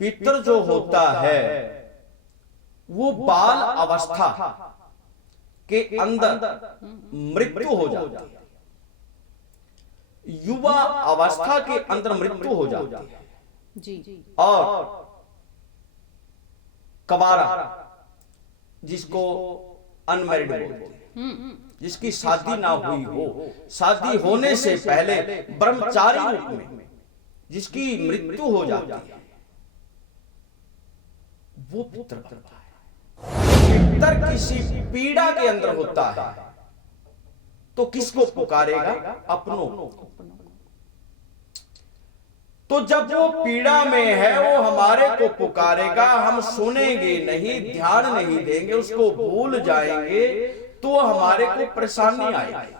पितर जो होता है वो बाल अवस्था के अंदर मृत्यु हो जाती है, युवा अवस्था के अंदर मृत्यु हो जाती है जी। और कबारा जिसको अनमैरिड बोलते हैं, जिसकी शादी ना हुई हो, शादी होने से पहले ब्रह्मचारी रूप में जिसकी मृत्यु हो जाती है, वो पितर बनता है। पितर किसी पीड़ा के अंदर होता है तो किसको पुकारेगा? अपनों को। तो जब वो पीड़ा में है वो हमारे को पुकारेगा, हम सुनेंगे नहीं, ध्यान नहीं देंगे, उसको भूल जाएंगे तो हमारे को परेशानी आएगी।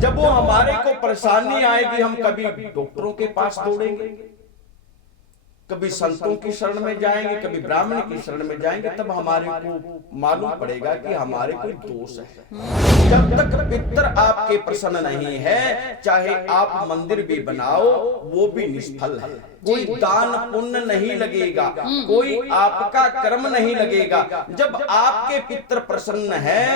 जब वो हमारे को परेशानी आएगी, हम कभी डॉक्टरों के पास दौड़ेंगे, कभी संतों की शरण में जाएंगे, कभी ब्राह्मण की शरण में जाएंगे, तब हमारे को मालूम पड़ेगा कि हमारे कोई दोष है। जब तक पितर आपके प्रसन्न नहीं है, चाहे आप मंदिर भी बनाओ वो भी निष्फल है। कोई दान पुण्य नहीं लगेगा, कोई आपका कर्म नहीं लगेगा। जब आपके पितर प्रसन्न है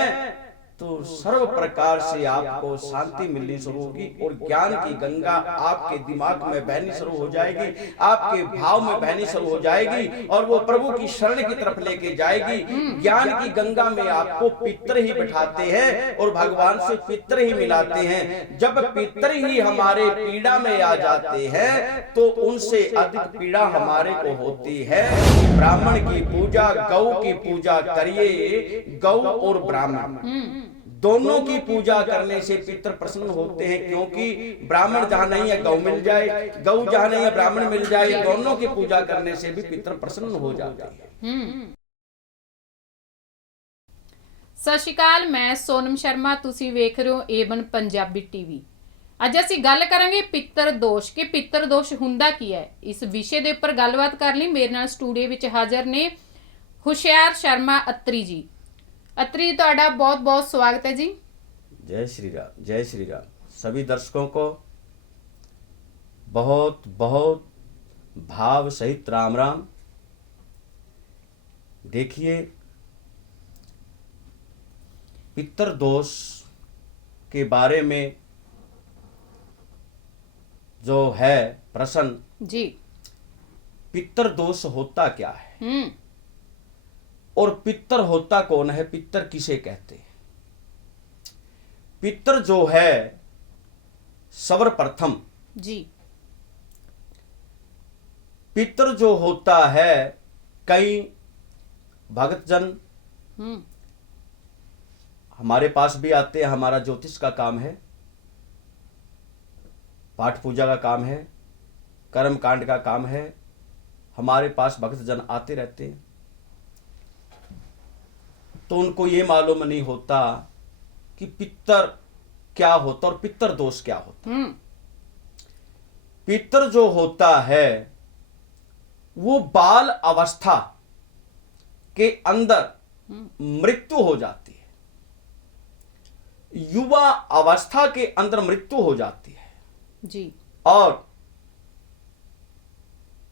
तो सर्व प्रकार से आपको शांति मिलनी शुरू होगी और ज्ञान की गंगा आपके दिमाग में बहनी शुरू हो जाएगी, आपके भाव में बहनी शुरू हो जाएगी और वो प्रभु की शरण की तरफ लेके जाएगी। ज्ञान की गंगा में आपको पितर ही बिठाते हैं और भगवान से पितर ही मिलाते हैं। जब पितर ही हमारे पीड़ा में आ जाते हैं तो उनसे अधिक पीड़ा हमारे को होती है। ब्राह्मण की पूजा, गौ की पूजा करिए। गौ और ब्राह्मण दोनों की पूजा करने से पितर प्रसन्न होते हैं, क्योंकि ब्राह्मण जहां नहीं है गौ मिल जाए, गौ जहां नहीं है ब्राह्मण मिल जाए, दोनों की पूजा करने से भी पितर प्रसन्न हो जाते हैं। ਸਤਿ ਸ਼੍ਰੀ ਅਕਾਲ, ਮੈਂ ਸੋਨਮ ਸ਼ਰਮਾ, ਤੁਸੀਂ ਵੇਖ ਰਹੇ ਹੋ ਏਬਨ ਪੰਜਾਬੀ ਟੀਵੀ। ਅੱਜ ਅਸੀਂ ਗੱਲ ਕਰਾਂਗੇ ਪਿੱਤਰ ਦੋਸ਼ ਕਿ ਪਿੱਤਰ ਦੋਸ਼ ਹੁੰਦਾ ਕੀ ਹੈ। ਇਸ ਵਿਸ਼ੇ ਦੇ ਉੱਪਰ ਗੱਲਬਾਤ ਕਰਨ ਲਈ ਮੇਰੇ ਨਾਲ ਸਟੂਡੀਓ ਵਿੱਚ ਹਾਜ਼ਰ ਨੇ ਹੁਸ਼ਿਆਰ ਸ਼ਰਮਾ अत्री जी। अत्री जी, ਤੁਹਾਡਾ बहुत-बहुत स्वागत है जी। जय श्री राम, जय श्री राम। सभी दर्शकों को बहुत बहुत भाव सहित राम राम। देखिए, पितर दोष के बारे में जो है प्रश्न जी, पितर दोष होता क्या है और पितर होता कौन है, पितर किसे कहते हैं? पितर जो है सर्वप्रथम जी, पितर जो होता है, कई भक्तजन हमारे पास भी आते हैं। हमारा ज्योतिष का काम है, पाठ पूजा का काम है, कर्म कांड का काम है। हमारे पास भक्तजन आते रहते हैं तो उनको ये मालूम नहीं होता कि पितर क्या होता और पितर दोष क्या होता। पितर जो होता है वो बाल अवस्था के अंदर मृत्यु हो जाती है, युवा अवस्था के अंदर मृत्यु हो जाती है जी, और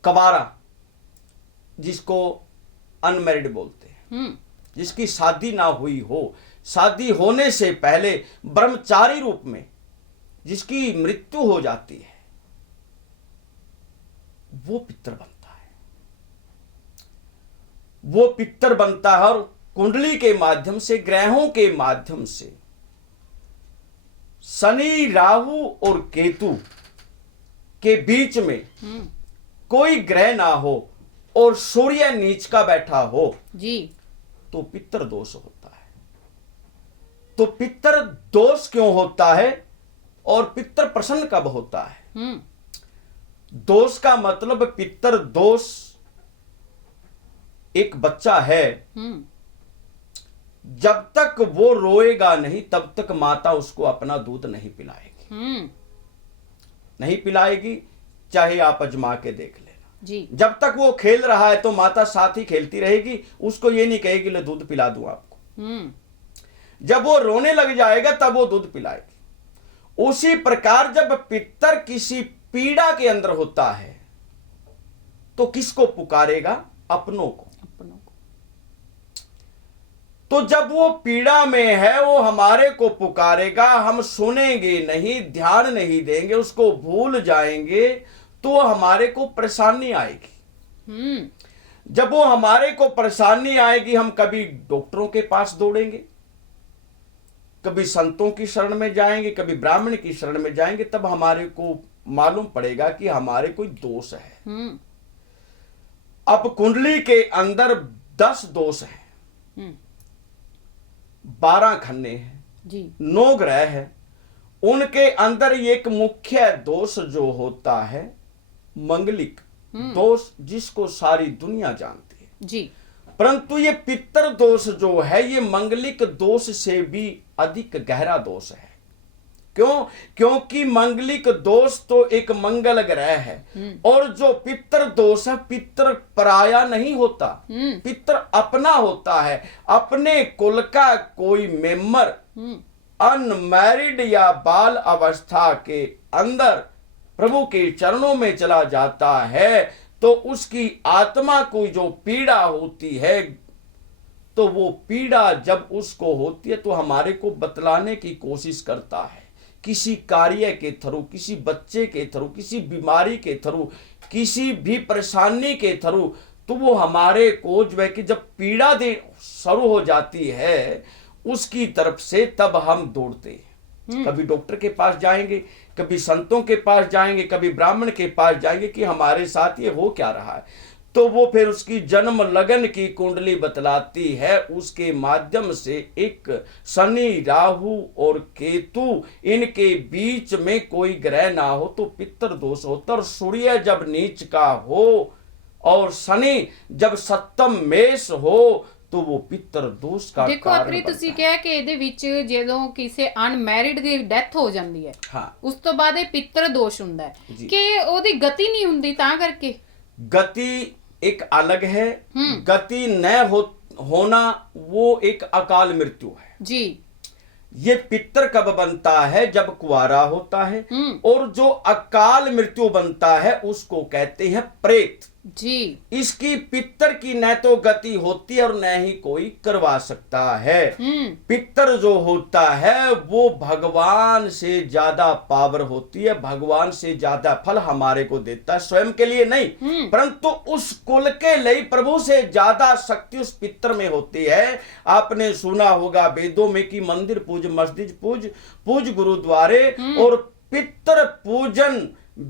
कबारा जिसको अनमैरिड बोलते हैं, जिसकी शादी ना हुई हो, शादी होने से पहले ब्रह्मचारी रूप में जिसकी मृत्यु हो जाती है, वो पितर बनता है। वो पितर बनता है और कुंडली के माध्यम से, ग्रहों के माध्यम से, शनि, राहु और केतु के बीच में कोई ग्रह ना हो और सूर्य नीच का बैठा हो जी, तो पितर दोष होता है। तो पितर दोष क्यों होता है और पितर प्रसन्न कब होता है? दोष का मतलब, पितर दोष एक बच्चा है, जब तक वो रोएगा नहीं तब तक माता उसको अपना दूध नहीं पिलाएगी। नहीं पिलाएगी, चाहे आप अजमा के देख लेना जी। जब तक वो खेल रहा है तो माता साथ ही खेलती रहेगी, उसको ये नहीं कहेगी ले दूध पिला दूं आपको। जब वो रोने लग जाएगा तब वो दूध पिलाएगी। उसी प्रकार जब पितर किसी पीड़ा के अंदर होता है तो किसको पुकारेगा? अपनों को। अपनों को। तो जब वो पीड़ा में है वो हमारे को पुकारेगा, हम सुनेंगे नहीं, ध्यान नहीं देंगे, उसको भूल जाएंगे, तो हमारे को परेशानी आएगी। जब वो हमारे को परेशानी आएगी, हम कभी डॉक्टरों के पास दौड़ेंगे, कभी संतों की शरण में जाएंगे, कभी ब्राह्मण की शरण में जाएंगे, तब हमारे को मालूम पड़ेगा कि हमारे कोई दोष है। अब कुंडली के अंदर 10 दोष हैं, 12 खन्ने हैं जी, 9 ग्रह है। उनके अंदर एक मुख्य दोष जो होता है मंगलिक दोष, जिसको सारी दुनिया जानती है जी। परंतु ये पितर दोष जो है ये मंगलिक दोष से भी अधिक गहरा दोष है। क्यों? क्योंकि मंगलिक दोष तो एक मंगल ग्रह है, और जो पितर दोष है, पितर पराया नहीं होता, पितर अपना होता है। अपने कुल का कोई मेंबर अनमैरिड या बाल अवस्था के अंदर प्रभु के चरणों में चला जाता है, तो उसकी आत्मा को जो पीड़ा होती है, तो वो पीड़ा जब उसको होती है तो हमारे को बतलाने की कोशिश करता है, किसी कार्य के थ्रू, किसी बच्चे के थ्रू, किसी बीमारी के थ्रू, किसी भी परेशानी के थ्रू। तो वो हमारे को जो है कि जब पीड़ा दे शुरू हो जाती है उसकी तरफ से, तब हम दौड़ते हैं। कभी डॉक्टर के पास जाएंगे, कभी संतों के पास जाएंगे, कभी ब्राह्मण के पास जाएंगे कि हमारे साथ ये हो क्या रहा है। तो वो फिर उसकी जन्म लगन की कुंडली बतलाती है। उसके माध्यम से एक शनि, राहु और केतु, इनके बीच में कोई ग्रह ना हो तो पितर दोष होता। और सूर्य जब नीच का हो और शनि जब सप्तम मेष हो तो वो पितर दोष का देखो अपनी ਤੁਸੀਂ ਕਿਹਾ ਕਿ ਇਹਦੇ ਵਿੱਚ ਜਦੋਂ ਕਿਸੇ ਅਨਮੈਰਿਡ ਦੀ ਡੈਥ ਹੋ ਜਾਂਦੀ ਹੈ, ਹਾਂ, ਉਸ ਤੋਂ ਬਾਅਦ ਇਹ ਪਿਤਰ ਦੋਸ਼ ਹੁੰਦਾ ਹੈ ਕਿ ਉਹਦੀ ਗਤੀ ਨਹੀਂ ਹੁੰਦੀ, ਤਾਂ ਕਰਕੇ गति एक अलग है, गति न होना वो एक अकाल मृत्यु है जी। ये पितर कब बनता है? जब कुआरा होता है। और जो अकाल मृत्यु बनता है उसको कहते हैं प्रेत जी। इसकी पितर की न तो गति होती है और न ही कोई करवा सकता है। पितर जो होता है वो भगवान से ज्यादा पावर होती है, भगवान से ज्यादा फल हमारे को देता है, स्वयं के लिए नहीं परंतु उस कुल के लिए प्रभु से ज्यादा शक्ति उस पितर में होती है। आपने सुना होगा वेदों में कि मंदिर पूज, मस्जिद पूज, पूज गुरुद्वारे, और पितर पूजन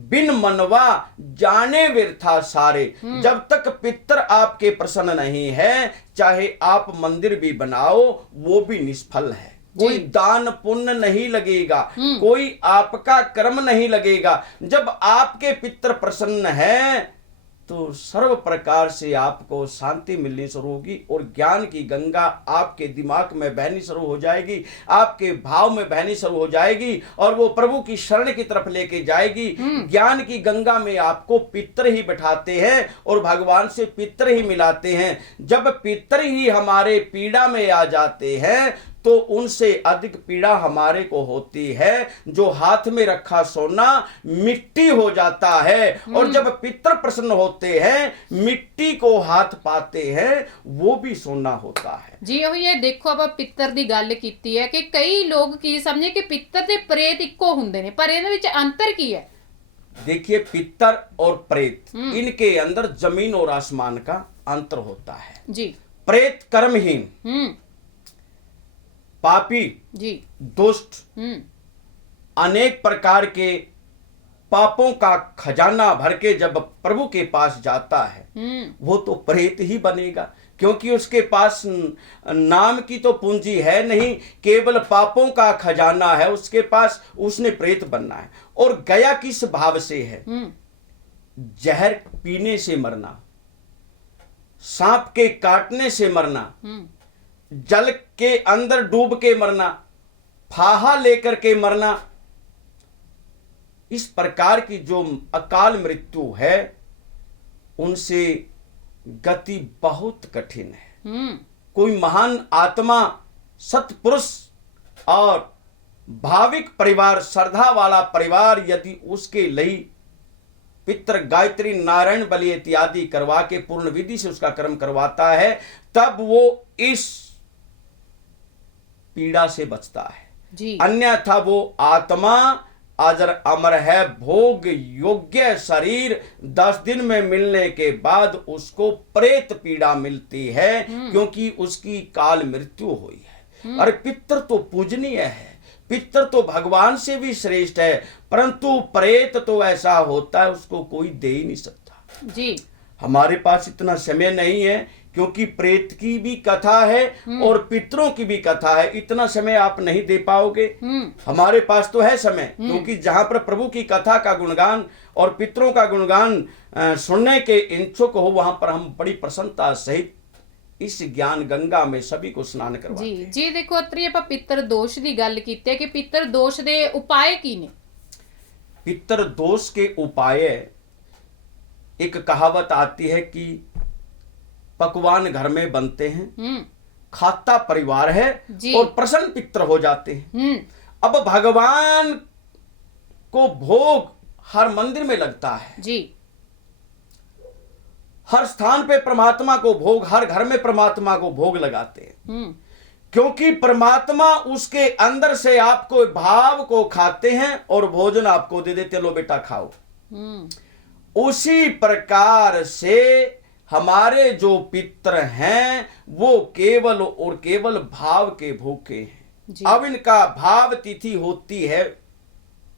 बिन मनवा जाने व्यर्था सारे। जब तक पितर आपके प्रसन्न नहीं है, चाहे आप मंदिर भी बनाओ वो भी निष्फल है। कोई दान पुण्य नहीं लगेगा, कोई आपका कर्म नहीं लगेगा। जब आपके पितर प्रसन्न है तो सर्व प्रकार से आपको शांति मिलनी शुरू होगी और ज्ञान की गंगा आपके दिमाग में बहनी शुरू हो जाएगी, आपके भाव में बहनी शुरू हो जाएगी और वो प्रभु की शरण की तरफ लेके जाएगी। ज्ञान की गंगा में आपको पितर ही बैठाते हैं और भगवान से पितर ही मिलाते हैं। जब पितर ही हमारे पीड़ा में आ जाते हैं तो उनसे अधिक पीड़ा हमारे को होती है। जो हाथ में रखा सोना मिट्टी हो जाता है, और जब पितर प्रसन्न होते हैं, मिट्टी को हाथ पाते हैं, वो भी सोना होता है जी। ਉਹ ਇਹ ਦੇਖੋ ਆਪਾਂ ਪਿੱਤਰ ਦੀ ਗੱਲ ਕੀਤੀ ਹੈ ਕਿ ਕਈ ਲੋਕ ਕੀ ਸਮਝੇ ਕਿ ਪਿੱਤਰ ਤੇ ਪ੍ਰੇਤ ਇੱਕੋ ਹੁੰਦੇ ਨੇ, ਪਰ ਇਹਨਾਂ ਵਿੱਚ ਅੰਤਰ ਕੀ है? देखिए, पितर और प्रेत इनके अंदर जमीन और आसमान का अंतर होता है जी। प्रेत कर्महीन, पापी जी, दुष्ट, अनेक प्रकार के पापों का खजाना भर के जब प्रभु के पास जाता है वो तो प्रेत ही बनेगा, क्योंकि उसके पास नाम की तो पूंजी है नहीं, केवल पापों का खजाना है उसके पास। उसने प्रेत बनना है। और गया किस भाव से है? जहर पीने से मरना, सांप के काटने से मरना, जल के अंदर डूब के मरना, फाहा लेकर के मरना। इस प्रकार की जो अकाल मृत्यु है उनसे गति बहुत कठिन है। कोई महान आत्मा, सत्पुरुष और भाविक परिवार, श्रद्धा वाला परिवार यदि उसके लिए पितर गायत्री नारायण बलि इत्यादि करवा के पूर्ण विधि से उसका कर्म करवाता है, तब वो इस पीड़ा से बचता है जी। अन्यथा वो आत्मा अजर अमर है। भोग योग्य शरीर 10 दिन में मिलने के बाद उसको प्रेत पीड़ा मिलती है, क्योंकि उसकी काल मृत्यु हुई है। अरे पितर तो पूजनीय है, पितर तो भगवान से भी श्रेष्ठ है, परंतु प्रेत तो ऐसा होता है उसको कोई दे ही नहीं सकता जी। हमारे पास इतना समय नहीं है, क्योंकि प्रेत की भी कथा है और पितरों की भी कथा है, इतना समय आप नहीं दे पाओगे। हमारे पास तो है समय, क्योंकि जहां पर प्रभु की कथा का गुणगान और पितरों का गुणगान सुनने के इच्छुक हो, वहां पर हम बड़ी प्रसन्नता सहित इस ज्ञान गंगा में सभी को स्नान करवाते हैं। जी देखो अत्री ਆਪਾਂ पितर दोष ਦੀ ਗੱਲ ਕੀਤੀ ਹੈ ਕਿ पितर दोष ਦੇ उपाय ਕੀ ਨੇ। पितर दोष के उपाय, एक कहावत आती है कि पकवान घर में बनते हैं, खाता परिवार है और प्रसन्न पितर हो जाते हैं। अब भगवान को भोग हर मंदिर में लगता है जी, हर स्थान पे परमात्मा को भोग, हर घर में परमात्मा को भोग लगाते हैं, क्योंकि परमात्मा उसके अंदर से आपको भाव को खाते हैं और भोजन आपको दे देते, लो बेटा खाओ। उसी प्रकार से हमारे जो पितर हैं वो केवल और केवल भाव के भूखे हैं। अब इनका भाव तिथि होती है,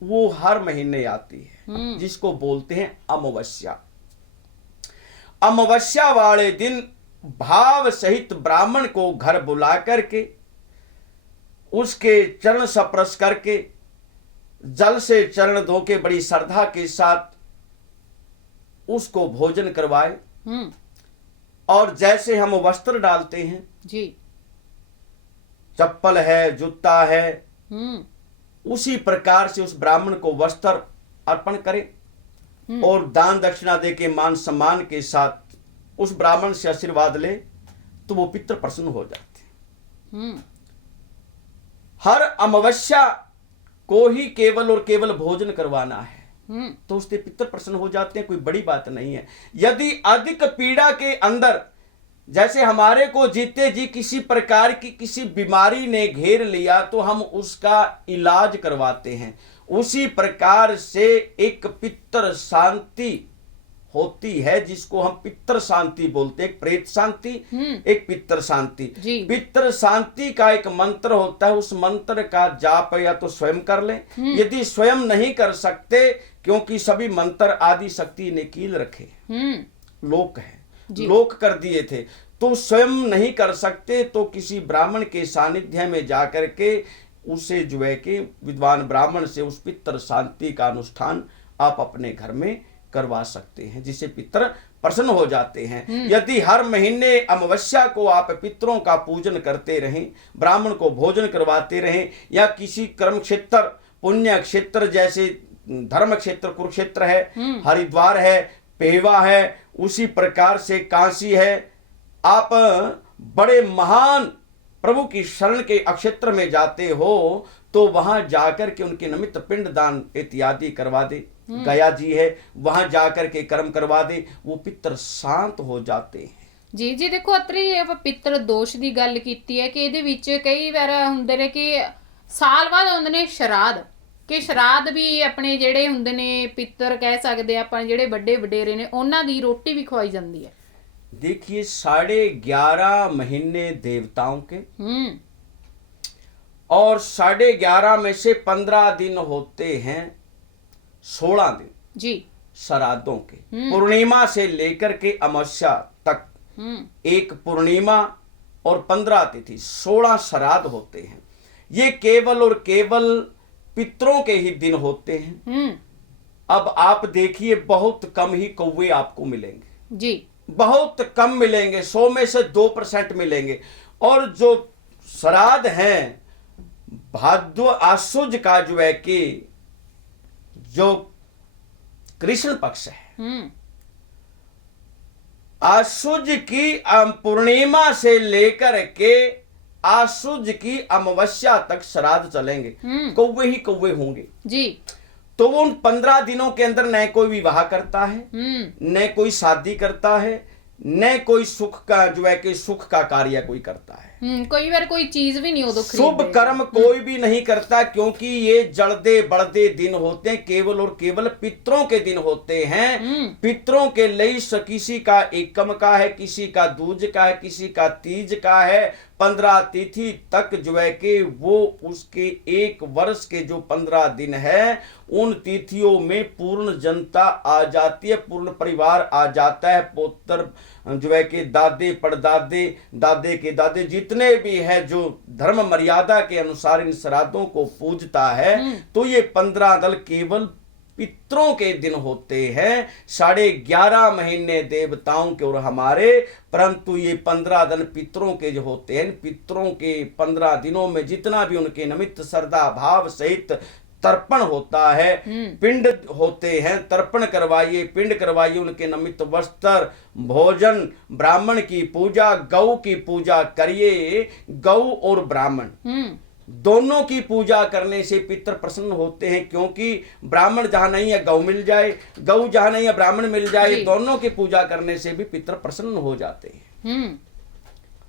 वो हर महीने आती है, जिसको बोलते हैं अमावस्या। अमावस्या वाले दिन भाव सहित ब्राह्मण को घर बुला करके उसके चरण स्पर्श करके जल से चरण धो के बड़ी श्रद्धा के साथ उसको भोजन करवाए, और जैसे हम वस्त्र डालते हैं जी, चप्पल है, जूता है, उसी प्रकार से उस ब्राह्मण को वस्त्र अर्पण करें और दान दक्षिणा दे के मान सम्मान के साथ उस ब्राह्मण से आशीर्वाद ले, तो वो पितर प्रसन्न हो जाते हैं। हर अमावस्या को ही केवल और केवल भोजन करवाना है, तो उससे पितर प्रसन्न हो जाते हैं, कोई बड़ी बात नहीं है। यदि अधिक पीड़ा के अंदर, जैसे हमारे को जीते जी किसी प्रकार की किसी बीमारी ने घेर लिया तो हम उसका इलाज करवाते हैं, उसी प्रकार से एक पितर शांति होती है जिसको हम पितर शांति बोलते हैं। एक प्रेत शांति, एक पितर शांति। पितर शांति का एक मंत्र होता है, उस मंत्र का जाप या तो स्वयं कर लें, यदि स्वयं नहीं कर सकते, क्योंकि सभी मंत्र आदि शक्ति ने कील रखे, लोक है, लोक कर दिए थे, तो स्वयं नहीं कर सकते तो किसी ब्राह्मण के सानिध्य में जाकर के उसे जो है कि विद्वान ब्राह्मण से उस पितर शांति का अनुष्ठान आप अपने घर में करवा सकते हैं, जिससे पितर प्रसन्न हो जाते हैं। यदि हर महीने अमावस्या को आप पितरों का पूजन करते रहें, ब्राह्मण को भोजन करवाते रहें, या किसी कर्म क्षेत्र, पुण्य क्षेत्र, जैसे धर्म क्षेत्र कुरुक्षेत्र है, हरिद्वार है, पेवा है, उसी प्रकार से काशी है, आप बड़े महान प्रभु की शरण के अक्षेत्र में जाते हो तो वहां जाकर के उनके निमित्त पिंड दान इत्यादि करवा दे। गया जी है, वहां जाकर के कर्म करवा दे, वो पितर शांत हो जाते हैं। जी देखो अत्री ਆਪਾਂ ਪਿਤਰ ਦੋਸ਼ ਦੀ ਗੱਲ ਕੀਤੀ ਹੈ ਕਿ ਇਹਦੇ ਵਿੱਚ ਕਈ ਵਾਰ ਹੁੰਦੇ ਨੇ ਕਿ ਸਾਲ ਬਾਅਦ ਹੁੰਦੇ ਨੇ ਸ਼ਰਾਧ, ਕਿ ਸ਼ਰਾਧ ਵੀ ਆਪਣੇ ਜਿਹੜੇ ਹੁੰਦੇ ਨੇ ਪਿਤਰ ਕਹਿ ਸਕਦੇ ਆਪਾਂ, ਜਿਹੜੇ ਵੱਡੇ ਵਡੇਰੇ ਨੇ ਉਹਨਾਂ ਦੀ ਰੋਟੀ ਵੀ ਖਵਾਈ ਜਾਂਦੀ ਹੈ। देखिए 11.5 महीने देवताओं के और 11.5 में से 15 दिन होते हैं 16 दिन जी श्राद्धों के, पूर्णिमा से लेकर के अमावस्या तक एक पूर्णिमा और 15 तिथि 16 श्राद्ध होते हैं। ये केवल और केवल पितरों के ही दिन होते हैं। अब आप देखिए बहुत कम ही कौवे आपको मिलेंगे जी, बहुत कम मिलेंगे, 100 में से 2% मिलेंगे। और जो श्राद्ध हैं भाद्र आश्वज का जो है कि जो कृष्ण पक्ष है, आश्वज की पूर्णिमा से लेकर के आश्वज की अमावस्या तक श्राद्ध चलेंगे, कौवे ही कौवे होंगे जी। तो वो उन 15 दिनों के अंदर न कोई विवाह करता है, न कोई शादी करता है, न कोई सुख का जो है कि सुख का कार्य कोई करता है। कोई बार कोई चीज भी नहीं उदो शुभ कर्म कोई भी नहीं करता, क्योंकि ये जड़दे बढ़दे दिन होते हैं, केवल और केवल पितरों के दिन होते हैं। पितरों के लिए किसी का एकम का है, किसी का दूज का है, किसी का तीज का है। 15 तिथि तक जो है कि वो उसके एक वर्ष के जो 15 दिन है, उन तिथियों में पूर्ण जनता आ जाती है, पूर्ण परिवार आ जाता है। पुत्र जो है कि दादे परदादे, दादे के दादे, जितने भी है जो धर्म मर्यादा के अनुसार इन श्राद्धों को पूजता है। तो ये 15 दल केवल पितरों के दिन होते हैं। 11.5 महीने देवताओं के और हमारे, परंतु ये 15 दिन पितरों के जो होते हैं। पितरों के 15 दिनों में जितना भी उनके निमित्त श्रद्धा भाव सहित तर्पण होता है, पिंड होते हैं, तर्पण करवाइए, पिंड करवाइए, उनके निमित्त वस्त्र, भोजन, ब्राह्मण की पूजा, गौ की पूजा करिए। गौ और ब्राह्मण दोनों की पूजा करने से पितर प्रसन्न होते हैं, क्योंकि ब्राह्मण जहां नहीं है गौ मिल जाए, गौ जहां नहीं है ब्राह्मण मिल जाए, दोनों की पूजा करने से भी पितर प्रसन्न हो जाते हैं।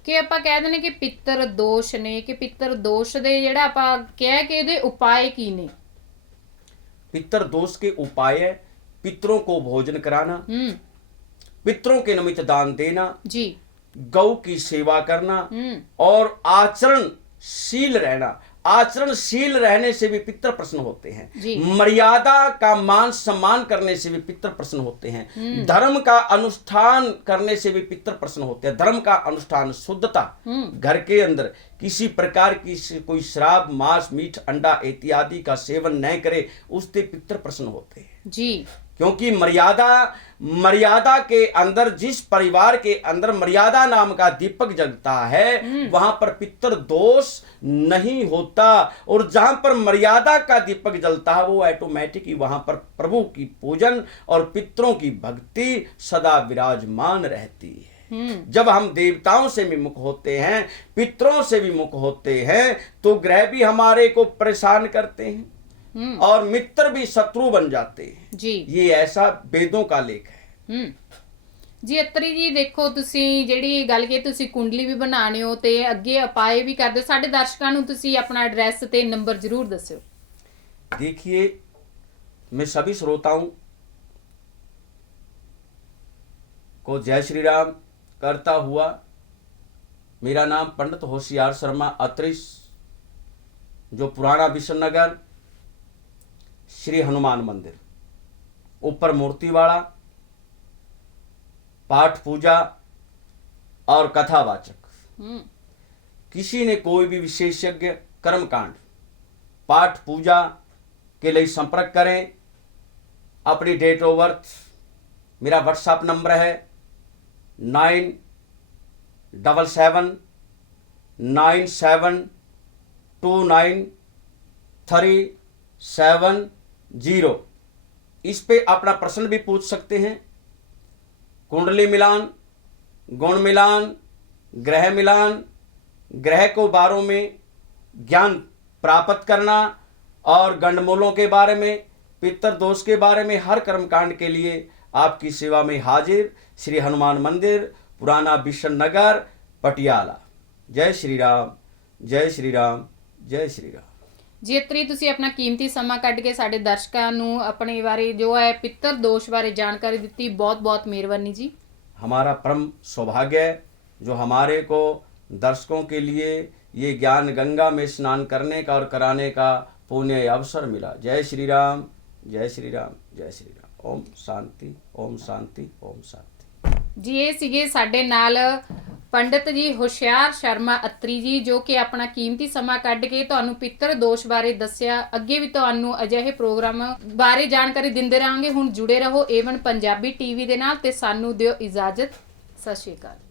ਕਿ ਆਪਾਂ ਕਹਿ ਦਿੰਦੇ ਕਿ ਪਿੱਤਰ ਦੋਸ਼ ਨੇ, ਕਿ ਪਿੱਤਰ ਦੋਸ਼ ਦੇ ਜਿਹੜਾ ਆਪਾਂ ਕਹਿ ਕੇ ਇਹਦੇ ਉਪਾਏ ਕੀ ਨੇ? पितर दोष के उपाय है पितरों को भोजन कराना, पितरों के निमित्त दान देना जी, गौ की सेवा करना और आचरणशील रहना। आचरणशील रहने से भी पितर प्रसन्न होते हैं। मर्यादा का मान सम्मान करने से भी पितर प्रसन्न होते हैं। धर्म का अनुष्ठान करने से भी पितर प्रसन्न होते हैं। धर्म का अनुष्ठान, शुद्धता, घर के अंदर किसी प्रकार की कोई शराब, मांस, मीठ, अंडा इत्यादि का सेवन न करे, उससे पितर प्रसन्न होते हैं जी। क्योंकि मर्यादा के अंदर, जिस परिवार के अंदर मर्यादा नाम का दीपक जगता है, वहां पर पितर दोष नहीं होता। और जहां पर मर्यादा का दीपक जलता है, वो ऑटोमेटिक ही वहां पर प्रभु की पूजन और पितरों की भक्ति सदा विराजमान रहती है। जब हम देवताओं से विमुख होते हैं, पितरों से विमुख होते हैं, तो ग्रह भी हमारे को परेशान करते हैं और मित्र भी शत्रु बन जाते हैं जी। ये ऐसा वेदों का लेख है जी। अत्री जी देखो, ਤੁਸੀਂ ਜਿਹੜੀ ਗੱਲ ਕੀ ਤੁਸੀਂ ਕੁੰਡਲੀ ਵੀ ਬਣਾਣੇ ਹੋ ਤੇ ਅੱਗੇ ਉਪਾਏ भी ਕਰਦੇ ਹੋ, ਸਾਡੇ ਦਰਸ਼ਕਾਂ ਨੂੰ ਤੁਸੀਂ ਆਪਣਾ ਐਡਰੈਸ ਤੇ ਨੰਬਰ जरूर ਦੱਸਿਓ। देखिए, मैं सभी श्रोताओं को जय श्री राम करता हुआ, मेरा नाम पंडित होशियार शर्मा अत्री, जो पुराना विश्वनगर श्री हनुमान मंदिर ऊपर मूर्तिवाड़ा, पाठ पूजा और कथावाचक। किसी ने कोई भी विशेषज्ञ कर्मकांड पाठ पूजा के लिए संपर्क करें। अपनी डेट ऑफ बर्थ, मेरा व्हाट्सएप नंबर है 9777293770। इस पे अपना प्रश्न भी पूछ सकते हैं। कुंडली मिलान, गुण मिलान, ग्रह मिलान, ग्रह को बारों में ज्ञान प्राप्त करना और गंडमूलों के बारे में, पितर दोष के बारे में, हर कर्मकांड के लिए आपकी सेवा में हाजिर श्री हनुमान मंदिर, पुराना विश्वनगर, पटियाला। जय श्री राम, जय श्री राम, जय श्री राम। जी अत्री, ਤੁਸੀਂ ਆਪਣਾ ਕੀਮਤੀ ਸਮਾਂ ਕੱਢ ਕੇ ਸਾਡੇ ਦਰਸ਼ਕਾਂ ਨੂੰ ਆਪਣੇ ਬਾਰੇ ਜੋ ਹੈ ਪਿੱਤਰ ਦੋਸ਼ ਬਾਰੇ ਜਾਣਕਾਰੀ ਦਿੱਤੀ, बहुत-बहुत ਮਿਹਰਬਾਨੀ जी। हमारा परम सौभाग्य है जो हमारे को दर्शकों के लिए ये ज्ञान गंगा में स्नान करने का और कराने का पुण्य अवसर मिला। जय श्री राम, जय श्री राम, जय श्री राम। ओम शांति, ओम शांति, ओम शांति। जी ये सीगे साडे नाल पंडित जी हुशियार शर्मा अत्री जी, जो कि अपना कीमती समा कढ़ के तुहानू पितर दोष बारे दस्या। अगे भी तुहानू अजिहे प्रोग्राम बारे जानकारी दिंदे रहांगे। हुण जुड़े रहो A1 पंजाबी टीवी दे नाल ते सानू दिओ इजाजत। सत श्री अकाल।